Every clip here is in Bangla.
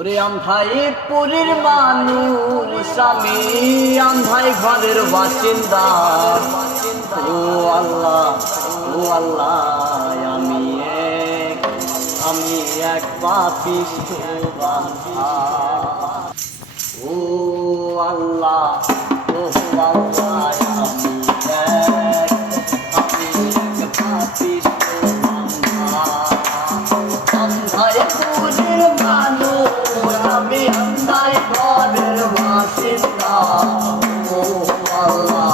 ওরে আন্ধাই পুরীর মানুষ আমি, আন্ধাই ঘরের বাসিন্দা। ও আল্লাহ, ও আল্লাহ, আমি এক পাপিষ্ঠ বান্দা। ও আল্লাহ, ও আল্লাহ, আমি এক পাপিষ্ঠ বান্দা। আন্ধাই পুরীর মানুষ আমি, আন্ধাই ঘরের বাসিন্দা। ও আল্লাহ,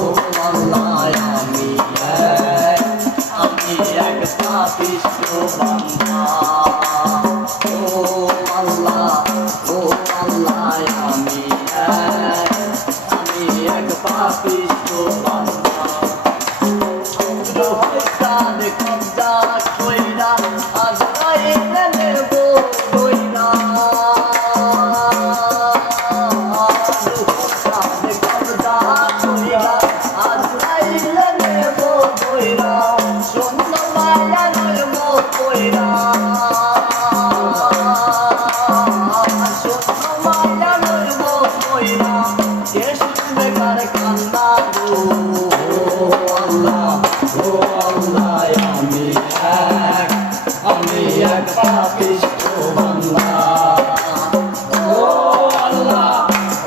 ও আল্লাহ, আমি এক পাপিষ্ঠ বান্দা। ও আল্লাহ, ও আল্লাহ, আমি এক পাপিষ্ঠ বান্দা। রোহতান কবজা কইরা আজরাইলে নেব কইরা। রোহতান কবজা কইরা আজরাইলে নেব কইরা। শূন্য মায়া নেব কইরা। শূন্য মায়া নেব কইরা। কে শুনবে কার কান্না গো। ও আল্লাহ, আমি এক পাপিষ্ঠ বান্দা। ও আল্লাহ,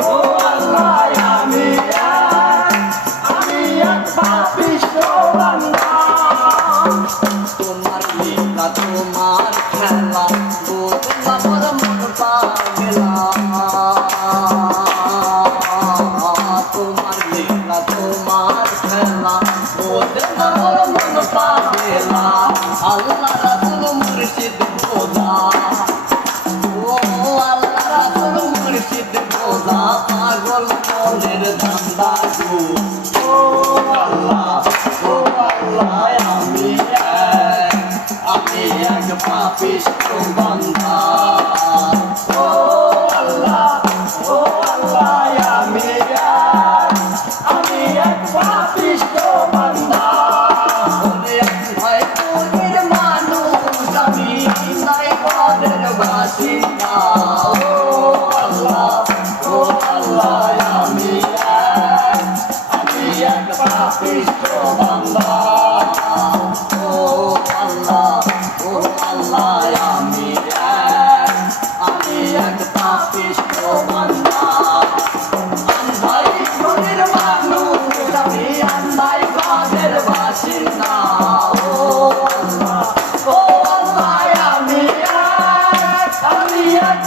ও আল্লাহ, আমি এক পাপিষ্ঠ বান্দা। তোমার লীলা, তোমার খেলা, তোমার মন পাগলা। তোমার লীলা, তোমার খেলা, তোমার মন পাগলা। আল্লাহ রাসূল মুর্শিদ খোদা। ও আল্লাহ রাসূল মুর্শিদ খোদা, পাগল মনের ধান্দা গো। ও আল্লাহ, ও আল্লাহ, আমি এক পাপিষ্ঠ বান্দা। ও আল্লাহ, ও আল্লাহ, আমি এক পাপিষ্ঠ বান্দা। বাসিন্দা। ও আল্লাহ, ও আল্লাহ, আমি এক পাপিষ্ঠ বান্দা। ও আল্লাহ, ও আল্লাহ, আমি এক পাপিষ্ঠ বান্দা। আন্ধাই ঘরের মানুষ আমি, আন্ধাই ঘরের বাসিন্দা। ও আল্লাহ, ও আল্লাহ, আমি এক